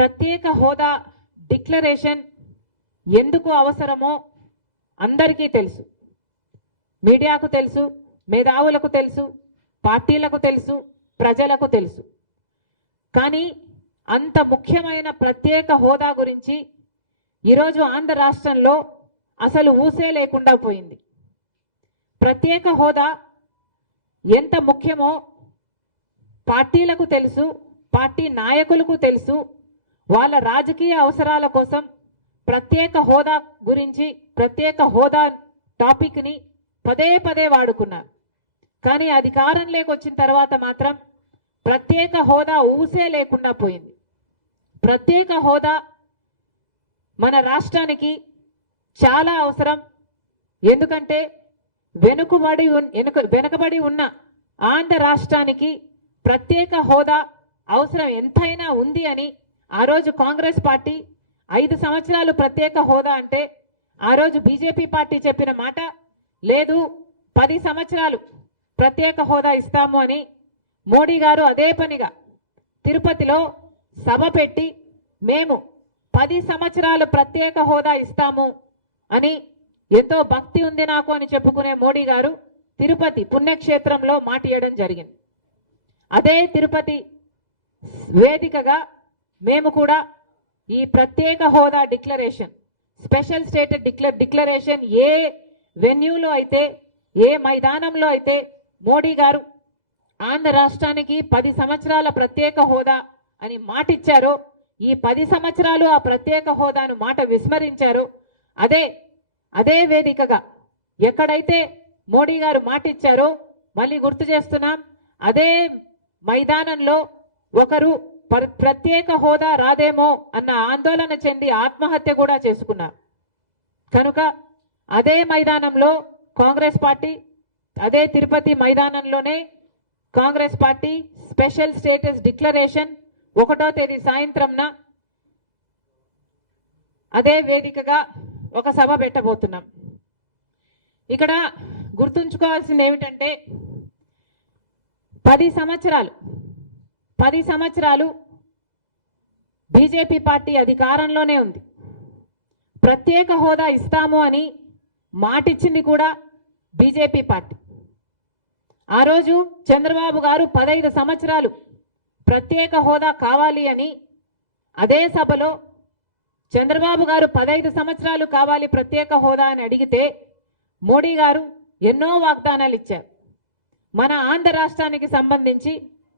ప్రత్యేక హోదా డిక్లరేషన్ ఎందుకు అవసరమో అందరికీ తెలుసు. మీడియాకు తెలుసు మేధావులకు తెలుసు పార్టీలకు తెలుసు ప్రజలకు తెలుసు. కానీ అంత ముఖ్యమైన ప్రత్యేక హోదా గురించి ఈరోజు ఆంధ్ర రాష్ట్రంలో అసలు ఊసే లేకుండా పోయింది. ప్రత్యేక హోదా ఎంత ముఖ్యమో పార్టీలకు తెలుసు పార్టీ నాయకులకు తెలుసు వాళ్ళ రాజకీయ అవసరాల కోసం ప్రత్యేక హోదా గురించి ప్రత్యేక హోదా టాపిక్ని పదే పదే వాడుకున్నారు కానీ అధికారం వచ్చిన తర్వాత మాత్రం ప్రత్యేక హోదా ఊసే లేకుండా పోయింది. ప్రత్యేక హోదా మన రాష్ట్రానికి చాలా అవసరం. ఎందుకంటే వెనుకబడి ఉన్- వెనుక వెనుకబడి ఉన్న ఆంధ్ర రాష్ట్రానికి ప్రత్యేక హోదా అవసరం ఎంతైనా ఉంది అని ఆ రోజు కాంగ్రెస్ పార్టీ ఐదు సంవత్సరాలు ప్రత్యేక హోదా అంటే ఆ రోజు బీజేపీ పార్టీ చెప్పిన మాట లేదు పది సంవత్సరాలు ప్రత్యేక హోదా ఇస్తాము అని మోడీ గారు అదే పనిగా తిరుపతిలో సభ పెట్టి మేము పది సంవత్సరాలు ప్రత్యేక హోదా ఇస్తాము అని ఎంతో భక్తి ఉంది నాకు అని చెప్పుకునే మోడీ గారు తిరుపతి పుణ్యక్షేత్రంలో మాట జరిగింది. అదే తిరుపతి వేదికగా మేము కూడా ఈ ప్రత్యేక హోదా declaration special state declare declaration ఏ వెన్యూలో అయితే ఏ మైదానంలో అయితే మోడీ గారు ఆంధ్ర రాష్ట్రానికి పది సంవత్సరాల ప్రత్యేక హోదా అని మాటిచ్చారో ఈ పది సంవత్సరాలు ఆ ప్రత్యేక హోదాను మాట విస్మరించారో అదే అదే వేదికగా ఎక్కడైతే మోడీ గారు మాటిచ్చారో మళ్ళీ గుర్తు చేస్తున్నాం అదే మైదానంలో ఒకరు ప్రత్యేక హోదా రాదేమో అన్న ఆందోళన చెంది ఆత్మహత్య కూడా చేసుకున్నారు. కనుక అదే మైదానంలో కాంగ్రెస్ పార్టీ అదే Tirupati మైదానంలోనే Congress party special status declaration ఒకటో తేదీ సాయంత్రంన అదే వేదికగా ఒక సభ పెట్టబోతున్నాం. ఇక్కడ గుర్తుంచుకోవాల్సింది ఏమిటంటే పది సంవత్సరాలు పది సంవత్సరాలు బీజేపీ పార్టీ అధికారంలోనే ఉంది. ప్రత్యేక హోదా ఇస్తాము అని మాటిచ్చింది కూడా బీజేపీ పార్టీ. ఆ రోజు చంద్రబాబు గారు పదైదు సంవత్సరాలు ప్రత్యేక హోదా కావాలి అని అదే సభలో చంద్రబాబు గారు పదైదు సంవత్సరాలు కావాలి ప్రత్యేక హోదా అని అడిగితే మోడీ గారు ఎన్నో వాగ్దానాలు ఇచ్చారు. మన ఆంధ్ర రాష్ట్రానికి సంబంధించి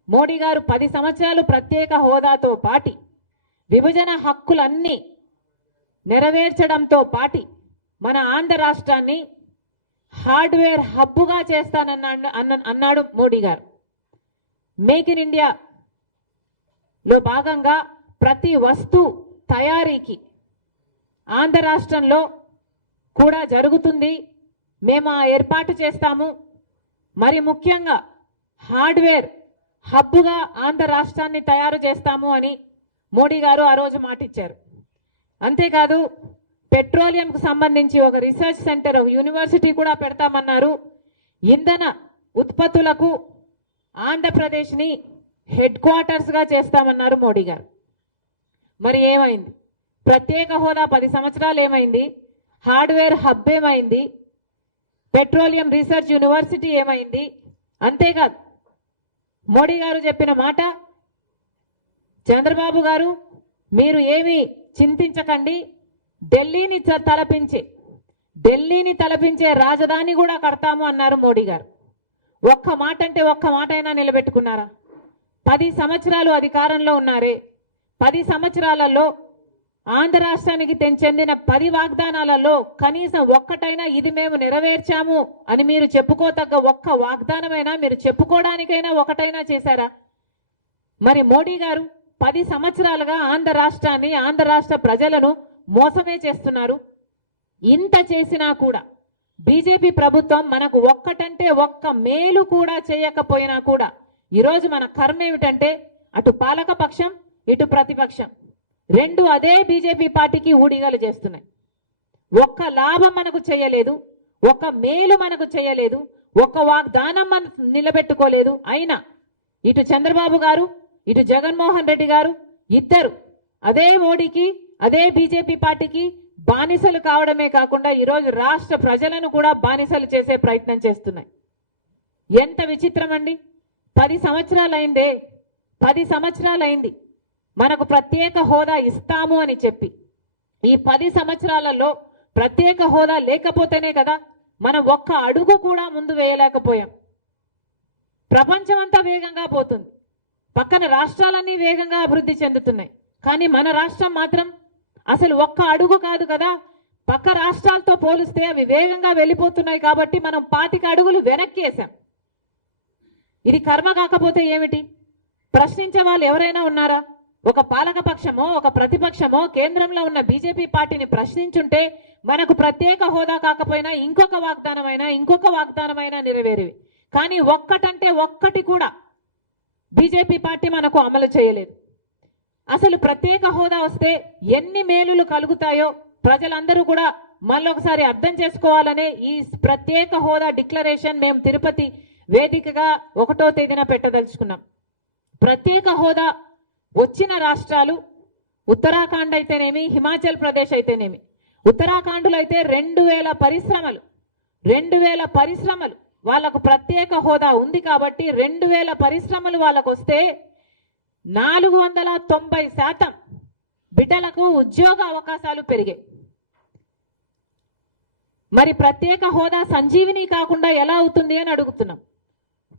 మోడీ గారు పది సంవత్సరాలు ప్రత్యేక హోదాతో పాటి విభజన హక్కులన్నీ నెరవేర్చడంతో పాటి మన ఆంధ్ర రాష్ట్రాన్ని హార్డ్వేర్ హబ్బుగా చేస్తానన్నాడు అన్న- అన్నాడు మోడీ గారు. మేక్ ఇన్ ఇండియా లో భాగంగా ప్రతి వస్తు తయారీకి ఆంధ్ర రాష్ట్రంలో కూడా జరుగుతుంది. మేము ఆ ఏర్పాటు చేస్తాము. మరి ముఖ్యంగా హార్డ్వేర్ హబ్బుగా ఆంధ్ర రాష్ట్రాన్ని తయారు చేస్తాము అని మోడీ గారు ఆ రోజు మాటిచ్చారు. అంతేకాదు పెట్రోలియంకు సంబంధించి ఒక రీసెర్చ్ సెంటర్ యూనివర్సిటీ కూడా పెడతామన్నారు. ఇంధన ఉత్పత్తులకు ఆంధ్రప్రదేశ్ని హెడ్ క్వార్టర్స్గా చేస్తామన్నారు మోడీ గారు. మరి ఏమైంది? ప్రత్యేక హోదా పది సంవత్సరాలు ఏమైంది? హార్డ్వేర్ హబ్ ఏమైంది? పెట్రోలియం రీసెర్చ్ యూనివర్సిటీ ఏమైంది? అంతేకాదు మోడీ గారు చెప్పిన మాట చంద్రబాబు గారు మీరు ఏమి చింతించకండి ఢిల్లీని చ- ఢిల్లీని తలపించే రాజధాని కూడా కడతాము అన్నారు మోడీ గారు. ఒక్క మాట అంటే ఒక్క మాట అయినా నిలబెట్టుకున్నారా? పది సంవత్సరాలు అధికారంలో ఉన్నారే పది సంవత్సరాలలో ఆంధ్ర రాష్ట్రానికి చెందిన పది వాగ్దానాలలో కనీసం ఒక్కటైనా ఇది మేము నెరవేర్చాము అని మీరు చెప్పుకోతగ్గ ఒక్క వాగ్దానమైనా మీరు చెప్పుకోవడానికైనా ఒకటైనా చేశారా? మరి మోడీ గారు పది సంవత్సరాలుగా ఆంధ్ర రాష్ట్రాన్ని ఆంధ్ర రాష్ట్ర ప్రజలను మోసమే చేస్తున్నారు. ఇంత చేసినా కూడా బీజేపీ ప్రభుత్వం మనకు ఒక్కటంటే ఒక్క మేలు కూడా చేయకపోయినా కూడా ఈరోజు మన కర్మ ఏమిటంటే అటు పాలక పక్షం ఇటు ప్రతిపక్షం. రెండు అదే బీజేపీ పార్టీకి ఊడిగలు చేస్తున్నాయి. ఒక్క లాభం మనకు చేయలేదు ఒక్క మేలు మనకు చేయలేదు ఒక్క వాగ్దానం మనం నిలబెట్టుకోలేదు. అయినా ఇటు చంద్రబాబు గారు ఇటు జగన్మోహన్ రెడ్డి గారు ఇద్దరు అదే మోడీకి అదే బీజేపీ పార్టీకి బానిసలు కావడమే కాకుండా ఈరోజు రాష్ట్ర ప్రజలను కూడా బానిసలు చేసే ప్రయత్నం చేస్తున్నాయి. ఎంత విచిత్రం అండి. పది సంవత్సరాలైందే పది సంవత్సరాలైంది. మనకు ప్రత్యేక హోదా ఇస్తాము అని చెప్పి. ఈ పది సంవత్సరాలలో ప్రత్యేక హోదా లేకపోతేనే కదా మనం ఒక్క అడుగు కూడా ముందు వేయలేకపోయాం. ప్రపంచం అంతా వేగంగా పోతుంది. పక్కన రాష్ట్రాలన్నీ వేగంగా అభివృద్ధి చెందుతున్నాయి. కానీ మన రాష్ట్రం మాత్రం అసలు ఒక్క అడుగు కాదు కదా. పక్క రాష్ట్రాలతో పోలిస్తే అవి వేగంగా వెళ్ళిపోతున్నాయి కాబట్టి మనం పాతిక అడుగులు వెనక్కి వేసాం ఇది కర్మ కాకపోతే ఏమిటి? ప్రశ్నించే వాళ్ళు ఎవరైనా ఉన్నారా? ఒక పాలకపక్షమో ఒక ప్రతిపక్షమో కేంద్రంలో ఉన్న బీజేపీ పార్టీని ప్రశ్నించుంటే మనకు ప్రత్యేక హోదా కాకపోయినా ఇంకొక వాగ్దానమైనా ఇంకొక వాగ్దానమైనా నెరవేరేవి. కానీ ఒక్కటంటే ఒక్కటి కూడా బీజేపీ పార్టీ మనకు అమలు చేయలేదు. అసలు ప్రత్యేక హోదా వస్తే ఎన్ని మేలులు కలుగుతాయో ప్రజలందరూ కూడా మళ్ళొకసారి అర్థం చేసుకోవాలనే ఈ ప్రత్యేక హోదా డిక్లరేషన్ మేము తిరుపతి వేదికగా ఒకటో తేదీన పెట్టదలుచుకున్నాం. ప్రత్యేక హోదా వచ్చిన రాష్ట్రాలు ఉత్తరాఖండ్ అయితేనేమి హిమాచల్ ప్రదేశ్ అయితేనేమి. ఉత్తరాఖండ్లో అయితే రెండు వేల పరిశ్రమలు రెండు వేల పరిశ్రమలు వాళ్ళకు ప్రత్యేక హోదా ఉంది కాబట్టి రెండు వేల పరిశ్రమలు వాళ్ళకు వస్తే నాలుగు వందల తొంభై శాతం బిడ్డలకు ఉద్యోగ అవకాశాలు పెరిగాయి. మరి ప్రత్యేక హోదా సంజీవిని కాకుండా ఎలా అవుతుంది అని అడుగుతున్నాం.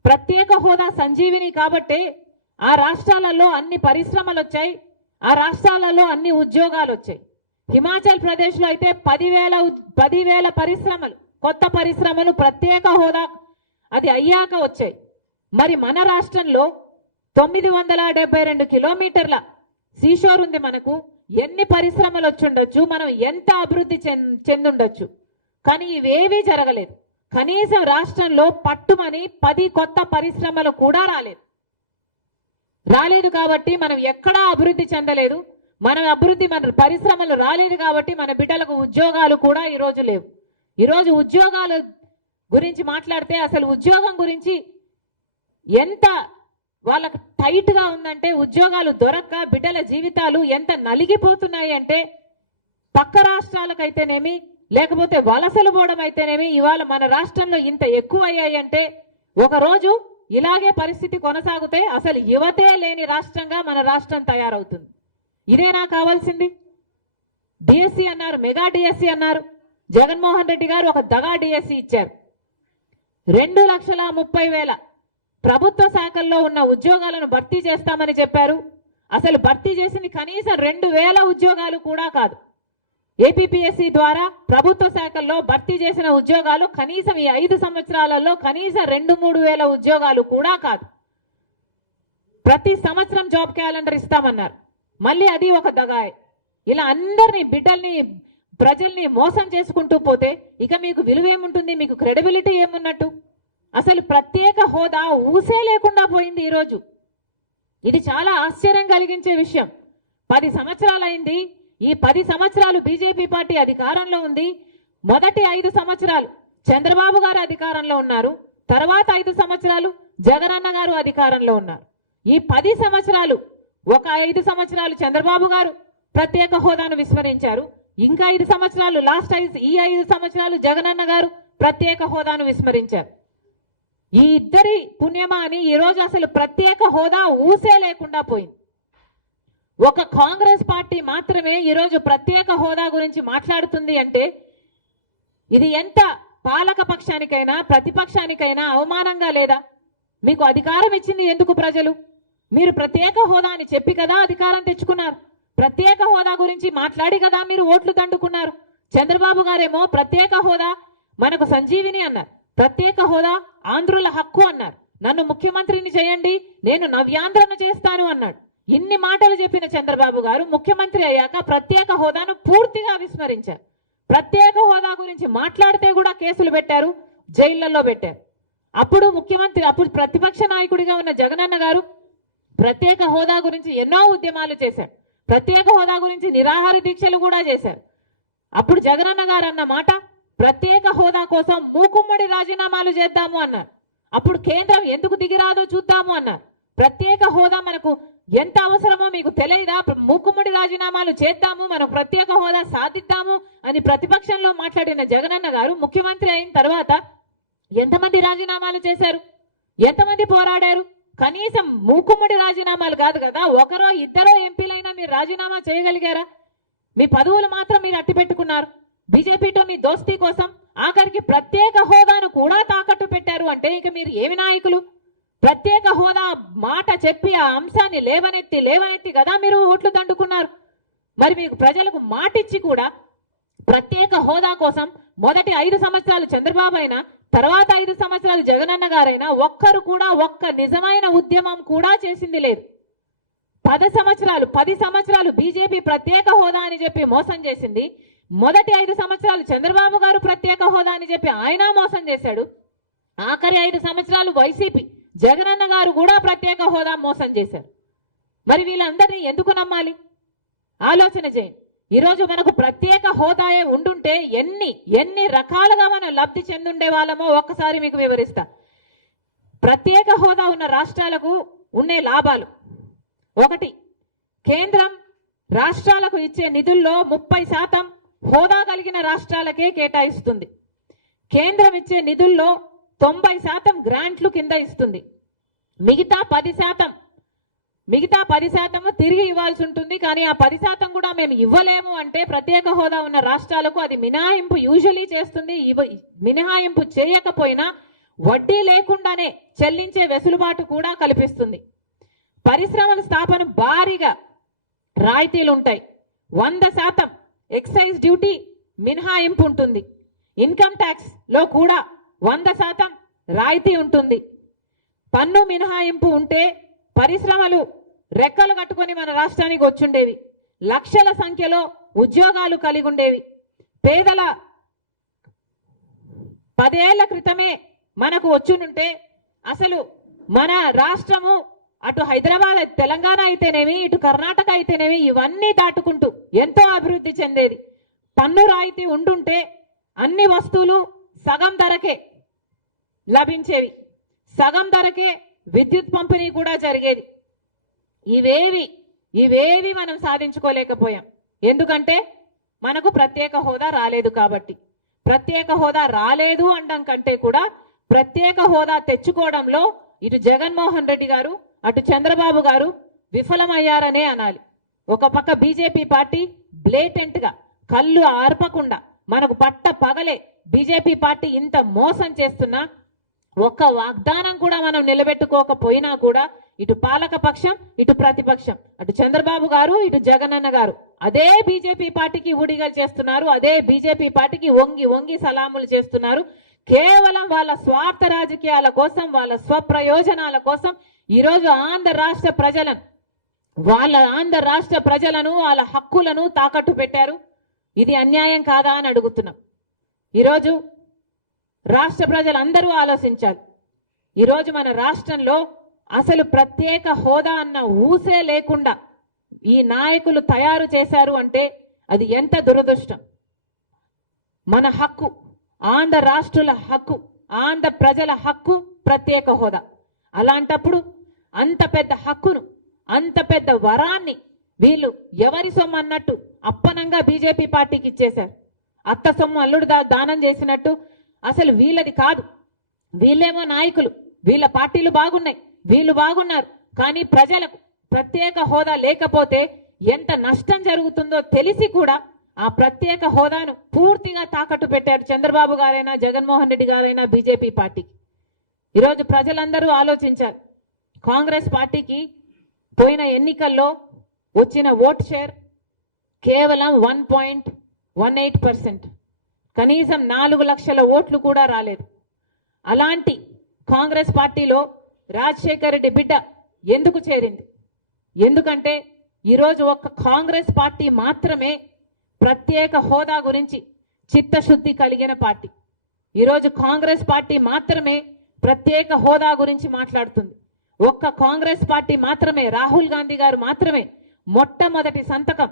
ప్రత్యేక హోదా సంజీవిని కాబట్టే ఆ రాష్ట్రాలలో అన్ని పరిశ్రమలు వచ్చాయి. ఆ రాష్ట్రాలలో అన్ని ఉద్యోగాలు వచ్చాయి. హిమాచల్ ప్రదేశ్లో అయితే పదివేల పదివేల పరిశ్రమలు కొత్త పరిశ్రమలు ప్రత్యేక హోదా అది అయ్యాక వచ్చాయి. మరి మన రాష్ట్రంలో తొమ్మిది వందల డెబ్బై రెండు కిలోమీటర్ల సీషోర్ ఉంది మనకు. ఎన్ని పరిశ్రమలు వచ్చుండొచ్చు మనం ఎంత అభివృద్ధి చెందుండొచ్చు. కానీ ఇవేవీ జరగలేదు. కనీసం రాష్ట్రంలో పట్టుమని పది కొత్త పరిశ్రమలు కూడా రాలేదు. రాలేదు కాబట్టి మనం ఎక్కడా అభివృద్ధి చెందలేదు. మనం అభివృద్ధి మన పరిశ్రమలు రాలేదు కాబట్టి మన బిడ్డలకు ఉద్యోగాలు కూడా ఈరోజు లేవు. ఈరోజు ఉద్యోగాలు గురించి మాట్లాడితే అసలు ఉద్యోగం గురించి ఎంత వాళ్ళకు టైట్గా ఉందంటే ఉద్యోగాలు దొరక్క బిడ్డల జీవితాలు ఎంత నలిగిపోతున్నాయి అంటే పక్క రాష్ట్రాలకైతేనేమి లేకపోతే వలసలు పోవడం అయితేనేమి ఇవాళ మన రాష్ట్రంలో ఇంత ఎక్కువ అయ్యాయి అంటే ఇలాగే పరిస్థితి కొనసాగితే అసలు యువతే లేని రాష్ట్రంగా మన రాష్ట్రం తయారవుతుంది. ఇదేనా కావాల్సింది. డిఎస్సి అన్నారు మెగా డిఎస్సి అన్నారు. జగన్మోహన్ రెడ్డి గారు ఒక దగా డిఎస్సి ఇచ్చారు. రెండు లక్షల ముప్పై వేల ప్రభుత్వ శాఖల్లో ఉన్న ఉద్యోగాలను భర్తీ చేస్తామని చెప్పారు. అసలు భర్తీ చేసింది కనీసం రెండు వేల ఉద్యోగాలు కూడా కాదు. ఏపీపీఎస్సీ ద్వారా ప్రభుత్వ శాఖల్లో భర్తీ చేసిన ఉద్యోగాలు కనీసం ఈ ఐదు సంవత్సరాలలో కనీసం రెండు మూడు వేల ఉద్యోగాలు కూడా కాదు. ప్రతి సంవత్సరం జాబ్ క్యాలెండర్ ఇస్తామన్నారు. మళ్ళీ అది ఒక దగాయ్. ఇలా అందరినీ బిడ్డల్ని ప్రజల్ని మోసం చేసుకుంటూ పోతే ఇక మీకు విలువ ఏముంటుంది? మీకు క్రెడిబిలిటీ ఏమున్నట్టు? అసలు ప్రత్యేక హోదా ఊసే లేకుండా పోయింది ఈరోజు. ఇది చాలా ఆశ్చర్యం కలిగించే విషయం. పది సంవత్సరాలైంది ఈ పది సంవత్సరాలు బీజేపీ పార్టీ అధికారంలో ఉంది. మొదటి ఐదు సంవత్సరాలు చంద్రబాబు గారు అధికారంలో ఉన్నారు. తర్వాత ఐదు సంవత్సరాలు జగనన్న గారు అధికారంలో ఉన్నారు. ఈ పది సంవత్సరాలు ఒక ఐదు సంవత్సరాలు చంద్రబాబు గారు ప్రత్యేక హోదాను విస్మరించారు. ఇంకా ఐదు సంవత్సరాలు లాస్ట్ ఐదు ఈ ఐదు సంవత్సరాలు జగనన్న గారు ప్రత్యేక హోదాను విస్మరించారు. ఈ ఇద్దరి పుణ్యమా అని ఈ రోజు అసలు ప్రత్యేక హోదా ఊసే లేకుండా పోయింది. ఒక కాంగ్రెస్ పార్టీ మాత్రమే ఈరోజు ప్రత్యేక హోదా గురించి మాట్లాడుతుంది అంటే ఇది ఎంత పాలక పక్షానికైనా ప్రతిపక్షానికైనా అవమానంగా లేదా? మీకు అధికారం ఇచ్చింది ఎందుకు ప్రజలు? మీరు ప్రత్యేక హోదా అని చెప్పి కదా అధికారం తెచ్చుకున్నారు. ప్రత్యేక హోదా గురించి మాట్లాడి కదా మీరు ఓట్లు దండుకున్నారు. చంద్రబాబు గారేమో ప్రత్యేక హోదా మనకు సంజీవిని అన్నారు. ప్రత్యేక హోదా ఆంధ్రుల హక్కు అన్నారు. నన్ను ముఖ్యమంత్రిని చేయండి నేను నవ్యాంధ్రను చేస్తాను అన్నాడు. ఇన్ని మాటలు చెప్పిన చంద్రబాబు గారు ముఖ్యమంత్రి అయ్యాక ప్రత్యేక హోదాను పూర్తిగా విస్మరించారు. ప్రత్యేక హోదా గురించి మాట్లాడితే కూడా కేసులు పెట్టారు జైళ్ళలో పెట్టారు. అప్పుడు ముఖ్యమంత్రి అప్పుడు ప్రతిపక్ష నాయకుడిగా ఉన్న జగనన్న గారు ప్రత్యేక హోదా గురించి ఎన్నో ఉద్యమాలు చేశారు. ప్రత్యేక హోదా గురించి నిరాహార దీక్షలు కూడా చేశారు. అప్పుడు జగనన్న గారు అన్న మాట ప్రత్యేక హోదా కోసం మూకుమ్మడి రాజీనామాలు చేద్దాము అన్నారు. అప్పుడు కేంద్రం ఎందుకు దిగిరాదో చూద్దాము అన్నారు. ప్రత్యేక హోదా మనకు ఎంత అవసరమో మీకు తెలియదా? మూకుమ్మడి రాజీనామాలు చేద్దాము మనం ప్రత్యేక హోదా సాధిద్దాము అని ప్రతిపక్షంలో మాట్లాడిన జగనన్న గారు ముఖ్యమంత్రి అయిన తర్వాత ఎంతమంది రాజీనామాలు చేశారు? ఎంతమంది పోరాడారు? కనీసం మూకుమ్మడి రాజీనామాలు కాదు కదా ఒకరో ఇద్దరో ఎంపీలైనా మీరు రాజీనామా చేయగలిగారా? మీ పదవులు మాత్రం మీరు అట్టి పెట్టుకున్నారు. బీజేపీతో మీ దోస్తీ కోసం ఆఖరికి ప్రత్యేక హోదాను కూడా తాకట్టు పెట్టారు అంటే ఇక మీరు ఏమి నాయకులు? ప్రత్యేక హోదా మాట చెప్పి ఆ అంశాన్ని లేవనెత్తి లేవనెత్తి కదా మీరు ఓట్లు దండుకున్నారు. మరి మీకు ప్రజలకు మాటిచ్చి కూడా ప్రత్యేక హోదా కోసం మొదటి ఐదు సంవత్సరాలు చంద్రబాబు అయినా తర్వాత ఐదు సంవత్సరాలు జగనన్న గారైనా ఒక్కరు కూడా ఒక్క నిజమైన ఉద్యమం కూడా చేసింది లేదు. పది సంవత్సరాలు పది సంవత్సరాలు బీజేపీ ప్రత్యేక హోదా అని చెప్పి మోసం చేసింది. మొదటి ఐదు సంవత్సరాలు చంద్రబాబు గారు ప్రత్యేక హోదా అని చెప్పి ఆయన మోసం చేశాడు. ఆఖరి ఐదు సంవత్సరాలు వైసీపీ. జగనన్న గారు కూడా ప్రత్యేక హోదా మోసం చేశారు. మరి వీళ్ళందరినీ ఎందుకు నమ్మాలి? ఆలోచన చేయండి. ఈరోజు మనకు ప్రత్యేక హోదాయే ఉండుంటే ఎన్ని ఎన్ని రకాలుగా మనం లబ్ధి చెందుండే వాళ్ళమో ఒక్కసారి మీకు వివరిస్తా. ప్రత్యేక హోదా ఉన్న రాష్ట్రాలకు ఉండే లాభాలు. ఒకటి కేంద్రం రాష్ట్రాలకు ఇచ్చే నిధుల్లో ముప్పై శాతం హోదా కలిగిన రాష్ట్రాలకే కేటాయిస్తుంది. కేంద్రం ఇచ్చే నిధుల్లో తొంభై శాతం గ్రాంట్లు కింద ఇస్తుంది. మిగతా పది శాతం మిగతా పది శాతం తిరిగి ఇవ్వాల్సి ఉంటుంది. కానీ ఆ పది శాతం కూడా మేము ఇవ్వలేము అంటే ప్రత్యేక హోదా ఉన్న రాష్ట్రాలకు అది మినహాయింపు యూజువలీ చేస్తుంది. ఇవ్వ- మినహాయింపు చేయకపోయినా వడ్డీ లేకుండానే చెల్లించే వెసులుబాటు కూడా కల్పిస్తుంది. పరిశ్రమల స్థాపన భారీగా రాయితీలు ఉంటాయి. వంద శాతం ఎక్సైజ్ డ్యూటీ మినహాయింపు ఉంటుంది. ఇన్కమ్ ట్యాక్స్లో కూడా వంద శాతం రాయితీ ఉంటుంది. పన్ను మినహాయింపు ఉంటే పరిశ్రమలు రెక్కలు కట్టుకొని మన రాష్ట్రానికి వచ్చుండేవి. లక్షల సంఖ్యలో ఉద్యోగాలు కలిగి ఉండేవి పేదల పదేళ్ళ క్రితమే మనకు వచ్చునుంటే అసలు మన రాష్ట్రము అటు హైదరాబాద్ తెలంగాణ అయితేనేమి ఇటు కర్ణాటక అయితేనేమి ఇవన్నీ దాటుకుంటూ ఎంతో అభివృద్ధి చెందేది. పన్ను రాయితీ ఉండుంటే అన్ని వస్తువులు సగం ధరకే లభించేవి. సగం ధరకే విద్యుత్ పంపిణీ కూడా జరిగేది. ఇవేవి ఇవేవి మనం సాధించుకోలేకపోయాం. ఎందుకంటే మనకు ప్రత్యేక హోదా రాలేదు కాబట్టి. ప్రత్యేక హోదా రాలేదు అనడం కంటే కూడా ప్రత్యేక హోదా తెచ్చుకోవడంలో ఇటు జగన్మోహన్ రెడ్డి గారు అటు చంద్రబాబు గారు విఫలమయ్యారనే అనాలి. ఒక పక్క బీజేపీ పార్టీ బ్లేటెంట్గా కళ్ళు ఆర్పకుండా మనకు పట్ట పగలే బీజేపీ పార్టీ ఇంత మోసం చేస్తున్నా ఒక్క వాగ్దానం కూడా మనం నిలబెట్టుకోకపోయినా కూడా ఇటు పాలక పక్షం ఇటు ప్రతిపక్షం. అటు చంద్రబాబు గారు ఇటు జగనన్న గారు. అదే బీజేపీ పార్టీకి ఊడిగలు చేస్తున్నారు అదే బీజేపీ పార్టీకి వంగి వంగి సలాములు చేస్తున్నారు. కేవలం వాళ్ళ స్వార్థ రాజకీయాల కోసం వాళ్ళ స్వప్రయోజనాల కోసం ఈరోజు ఆంధ్ర రాష్ట్ర ప్రజలను వాళ్ళ ఆంధ్ర రాష్ట్ర ప్రజలను వాళ్ళ హక్కులను తాకట్టు పెట్టారు. ఇది అన్యాయం కాదా అని అడుగుతున్నాం. ఈరోజు రాష్ట్ర ప్రజలందరూ ఆలోచించాలి. ఈరోజు మన రాష్ట్రంలో అసలు ప్రత్యేక హోదా అన్న ఊసే లేకుండా ఈ నాయకులు తయారు చేశారు అంటే అది ఎంత దురదృష్టం. మన హక్కు ఆంధ్ర రాష్ట్రుల హక్కు ఆంధ్ర ప్రజల హక్కు ప్రత్యేక హోదా. అలాంటప్పుడు అంత పెద్ద హక్కును అంత పెద్ద వరాన్ని వీళ్ళు ఎవరి సొమ్ము అన్నట్టు అప్పనంగా బీజేపీ పార్టీకి ఇచ్చేశారు. అత్త సొమ్ము అల్లుడు దా- దానం చేసినట్టు అసలు వీళ్ళది కాదు. వీళ్ళేమో నాయకులు. వీళ్ళ పార్టీలు బాగున్నాయి. వీళ్ళు బాగున్నారు. కానీ ప్రజలకు ప్రత్యేక హోదా లేకపోతే ఎంత నష్టం జరుగుతుందో తెలిసి కూడా ఆ ప్రత్యేక హోదాను పూర్తిగా తాకట్టు పెట్టారు చంద్రబాబు గారైనా జగన్మోహన్ రెడ్డి గారైనా బీజేపీ పార్టీకి. ఈరోజు ప్రజలందరూ ఆలోచించారు. కాంగ్రెస్ పార్టీకి పోయిన ఎన్నికల్లో వచ్చిన ఓట్ షేర్ కేవలం one point one eight percent. కనీసం నాలుగు లక్షల ఓట్లు కూడా రాలేదు. అలాంటి కాంగ్రెస్ పార్టీలో రాజశేఖర్ రెడ్డి బిడ్డ ఎందుకు చేరింది? ఎందుకంటే ఈరోజు ఒక్క కాంగ్రెస్ పార్టీ మాత్రమే ప్రత్యేక హోదా గురించి చిత్తశుద్ధి కలిగిన పార్టీ. ఈరోజు కాంగ్రెస్ పార్టీ మాత్రమే ప్రత్యేక హోదా గురించి మాట్లాడుతుంది. ఒక్క కాంగ్రెస్ పార్టీ మాత్రమే రాహుల్ గాంధీ గారు మాత్రమే మొట్టమొదటి సంతకం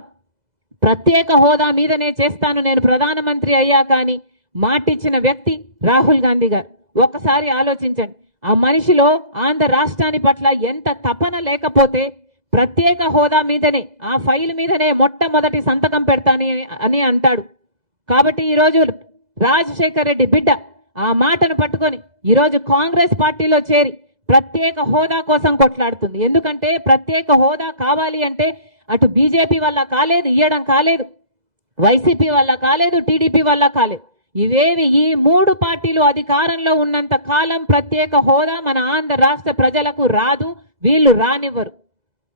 ప్రత్యేక హోదా మీదనే చేస్తాను నేను ప్రధానమంత్రి అయ్యా కానీ మాటిచ్చిన వ్యక్తి రాహుల్ గాంధీ గారు. ఒకసారి ఆలోచించండి. ఆ మనిషిలో ఆంధ్ర రాష్ట్రాన్ని పట్ల ఎంత తపన లేకపోతే ప్రత్యేక హోదా మీదనే ఆ ఫైల్ మీదనే మొట్టమొదటి సంతకం పెడతాని అని అంటాడు. కాబట్టి ఈరోజు రాజశేఖర్ రెడ్డి బిడ్డ ఆ మాటను పట్టుకొని ఈరోజు కాంగ్రెస్ పార్టీలో చేరి ప్రత్యేక హోదా కోసం కొట్లాడుతుంది. ఎందుకంటే ప్రత్యేక హోదా కావాలి అంటే అటు బీజేపీ వల్ల కాలేదు ఇయ్యడం కాలేదు. వైసీపీ వల్ల కాలేదు టీడీపీ వల్ల కాలేదు. ఇవేవి ఈ మూడు పార్టీలు అధికారంలో ఉన్నంత కాలం ప్రత్యేక హోదా మన ఆంధ్ర రాష్ట్ర ప్రజలకు రాదు వీళ్ళు రానివ్వరు.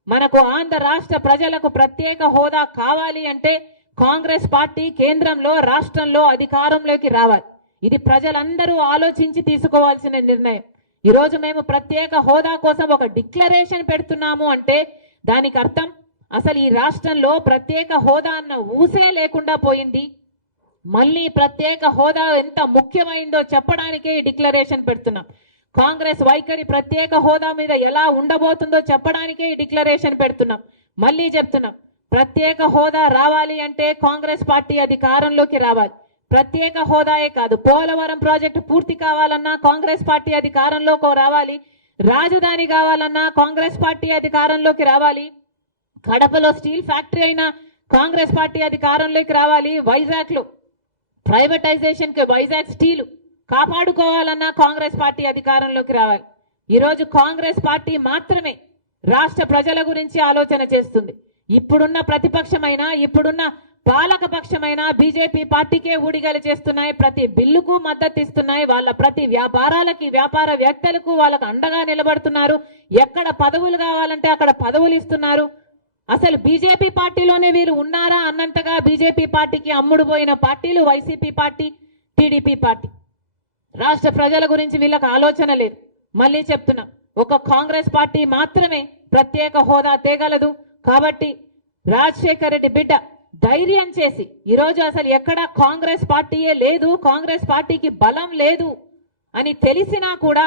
మనకు ఆంధ్ర రాష్ట్ర ప్రజలకు ప్రత్యేక హోదా కావాలి అంటే కాంగ్రెస్ పార్టీ కేంద్రంలో రాష్ట్రంలో అధికారంలోకి రావాలి. ఇది ప్రజలందరూ ఆలోచించి తీసుకోవాల్సిన నిర్ణయం. ఈ రోజు మేము ప్రత్యేక హోదా కోసం ఒక డిక్లరేషన్ పెడుతున్నాము అంటే దానికి అర్థం అసలు ఈ రాష్ట్రంలో ప్రత్యేక హోదా అన్న ఊసే లేకుండా పోయింది. మళ్ళీ ప్రత్యేక హోదా ఎంత ముఖ్యమైందో చెప్పడానికే ఈ డిక్లరేషన్ పెడుతున్నాం. కాంగ్రెస్ వైఖరి ప్రత్యేక హోదా మీద ఎలా ఉండబోతుందో చెప్పడానికే ఈ డిక్లరేషన్ పెడుతున్నాం. మళ్ళీ చెప్తున్నాం ప్రత్యేక హోదా రావాలి అంటే కాంగ్రెస్ పార్టీ అధికారంలోకి రావాలి. ప్రత్యేక హోదాయే కాదు పోలవరం ప్రాజెక్టు పూర్తి కావాలన్నా కాంగ్రెస్ పార్టీ అధికారంలోకి రావాలి. రాజధాని కావాలన్నా కాంగ్రెస్ పార్టీ అధికారంలోకి రావాలి. కడపలో స్టీల్ ఫ్యాక్టరీ అయినా కాంగ్రెస్ పార్టీ అధికారంలోకి రావాలి. వైజాగ్లో ప్రైవేటైజేషన్కి వైజాగ్ స్టీల్ కాపాడుకోవాలన్నా కాంగ్రెస్ పార్టీ అధికారంలోకి రావాలి. ఈరోజు కాంగ్రెస్ పార్టీ మాత్రమే రాష్ట్ర ప్రజల గురించి ఆలోచన చేస్తుంది. ఇప్పుడున్న ప్రతిపక్షమైన ఇప్పుడున్న పాలక పక్షమైన బీజేపీ పార్టీకే ఊడిగలు చేస్తున్నాయి. ప్రతి బిల్లుకు మద్దతు ఇస్తున్నాయి. వాళ్ళ ప్రతి వ్యాపారాలకి వ్యాపార వ్యక్తులకు వాళ్ళకు అండగా నిలబడుతున్నారు. ఎక్కడ పదవులు కావాలంటే అక్కడ పదవులు ఇస్తున్నారు. అసలు బీజేపీ పార్టీలోనే వీరు ఉన్నారా అన్నంతగా బీజేపీ పార్టీకి అమ్ముడు పోయిన పార్టీలు వైసీపీ పార్టీ టీడీపీ పార్టీ. రాష్ట్ర ప్రజల గురించి వీళ్ళకి ఆలోచన లేదు. మళ్ళీ చెప్తున్నా ఒక కాంగ్రెస్ పార్టీ మాత్రమే ప్రత్యేక హోదా తేగలదు. కాబట్టి రాజశేఖర్ రెడ్డి బిడ్డ ధైర్యం చేసి ఈరోజు అసలు ఎక్కడ కాంగ్రెస్ పార్టీయే లేదు కాంగ్రెస్ పార్టీకి బలం లేదు అని తెలిసినా కూడా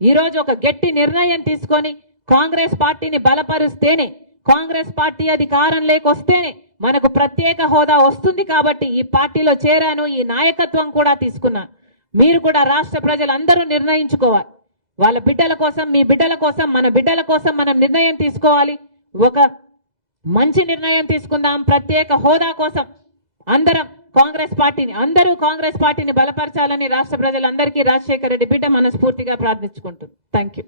ఈరోజు ఒక గట్టి నిర్ణయం తీసుకొని కాంగ్రెస్ పార్టీని బలపరుస్తేనే కాంగ్రెస్ పార్టీ అధికారం లేకొస్తేనే మనకు ప్రత్యేక హోదా వస్తుంది కాబట్టి ఈ పార్టీలో చేరాను ఈ నాయకత్వం కూడా తీసుకున్నాను. మీరు కూడా రాష్ట్ర ప్రజలందరూ నిర్ణయించుకోవాలి. వాళ్ళ బిడ్డల కోసం మీ బిడ్డల కోసం మన బిడ్డల కోసం మనం నిర్ణయం తీసుకోవాలి. ఒక మంచి నిర్ణయం తీసుకుందాం ప్రత్యేక హోదా కోసం. అందరం కాంగ్రెస్ పార్టీని అందరూ కాంగ్రెస్ పార్టీని బలపరచాలని రాష్ట్ర ప్రజలందరికీ రాజశేఖర రెడ్డి బిడ్డ మనస్ఫూర్తిగా ప్రార్థించుకుంటుంది థ్యాంక్ యూ